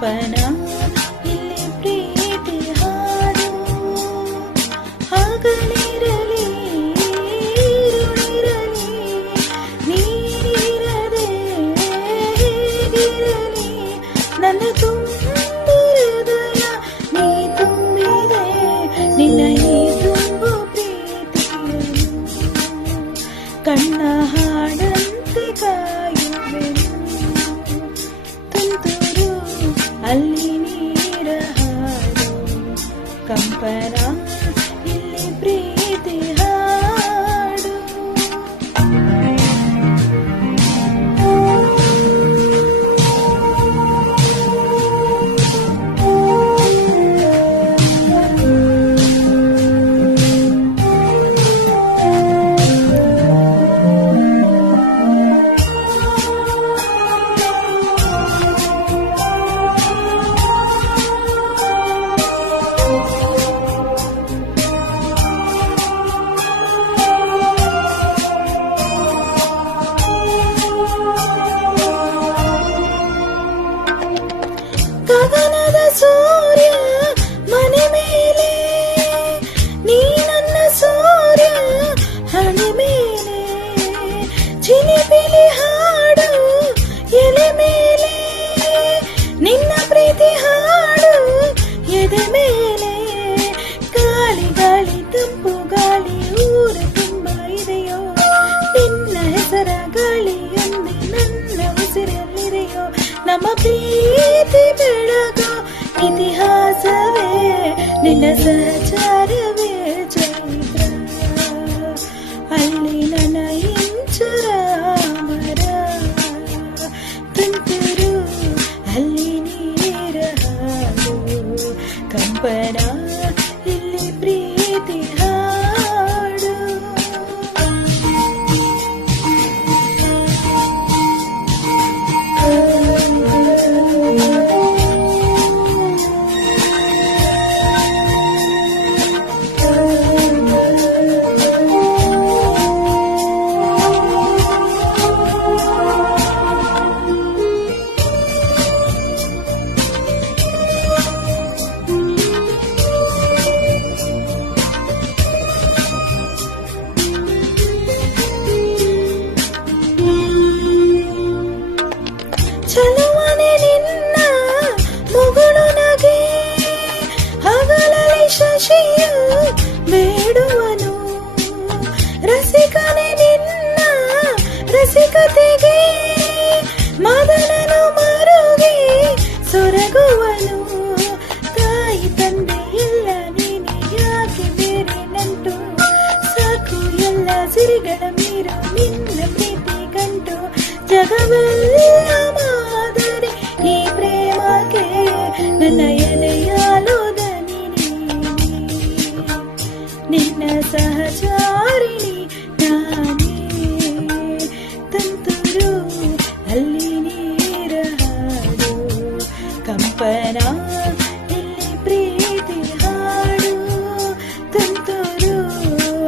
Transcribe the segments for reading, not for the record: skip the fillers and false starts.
ಕಂಪನ ಇಲ್ಲಿ ಪ್ರೀತಿ ಹಾಡು ಹಗಲಿರಲಿ ಇರುಳಿರಲಿ ನೀರಿರದೆ ಹೇಗಿರಲಿ ನನ್ನ ತುಂಬು ಹೃದಯ ನೀ ತುಂಬಿದೆ ನಿನ್ನ ಈ ತುಂಬು ಪ್ರೀತಿಯನ್ನು ಕಣ್ಣ ಹಾಡಂತೆ ಕಾಯುವೆನು ತುಂತುರು ಅಲ್ಲಿ ನೀರ ಹಾಡು ಕಂಪನ ಇಲ್ಲಿ ಪ್ರೀತಿ ಹಾಡು ಗಗನದ ಸೂರ್ಯ ಮನೆ ಮೇಲೆ ನೀ ನನ್ನ ಸೂರ್ಯ ಹಣೆ ಮೇಲೆ ಚಿಲಿಪಿಲಿ ಹಾಡು ಎಲೆ ಮೇಲೆ ನಿನ್ನ ಪ್ರೀತಿ ಹಾಡು ಎದೆ ಮೇಲೆ ಗಾಳಿ ಗಾಳಿ ತಂಪು ಗಾಳಿ ಊರು ತುಂಬ ಇದೆಯೋ ನಿನ್ನ ಹೆಸರ ಗಾಳಿಯೊಂದೇ ನನ್ನ ಉಸಿರಲ್ಲಿದೆಯೋ ನಮ್ಮ ಪ್ರೀತಿ ಬೆಳಗೋ ಇತಿಹಾಸವೇ ನಿನ್ನ ಸಹಚಾರವೇ ಚೈತ್ರ ಅಲ್ಲಿ ನನ್ನ ಇಂಚರ ಮರ ತುಂತುರು ಅಲ್ಲಿ ನೀರ ಹಾಡು ಕಂಪನ ಇಲ್ಲಿ ಪ್ರೀತಿ ಹಾಡು ಚಲುವನೆ ನಿನ್ನ ಮುಗುಳು ನಗೆ ಹಗಲಲ್ಲಿ ಶಶಿಯು ಬೇಡುವನು ರಸಿಕನೆ ನಿನ್ನ ರಸಿಕತೆಗೆ ಮದನನು ಮರುಗಿ ಸೊರಗುವನು ತಾಯಿ ತಂದೆ ಎಲ್ಲ ನೀನೆ ಯಾಕೆ ಬೇರೆ ನಂಟು ಸಾಕು ಎಲ್ಲ ಸಿರಿಗಳ ಮೀರು ನಿನ್ನ ಪ್ರೀತಿ ಗಂಟು ಜಗವೆಲ್ಲ ಮಾದರಿ ಈ ಪ್ರೇಮಕ್ಕೆ ನನ್ನ ಎದೆಯಾಲೋದ ನಿನ್ನ ಸಹಚಾರಿಣಿ ನಾನೇ ತುಂತುರು ಅಲ್ಲಿ ನೀರ ಹಾಡು ಕಂಪನ ಇಲ್ಲಿ ಪ್ರೀತಿ ಹಾಡು ತುಂತುರು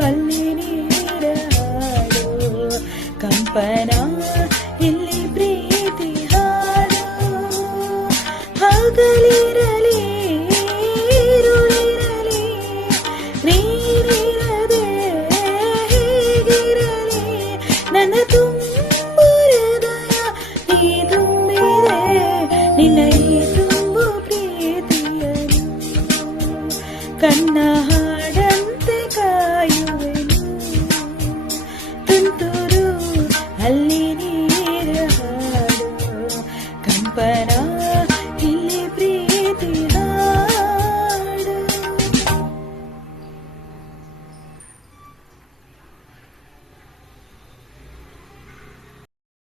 ಅಲ್ಲಿ ನೀರ ಹಾಡು ಕಂಪನ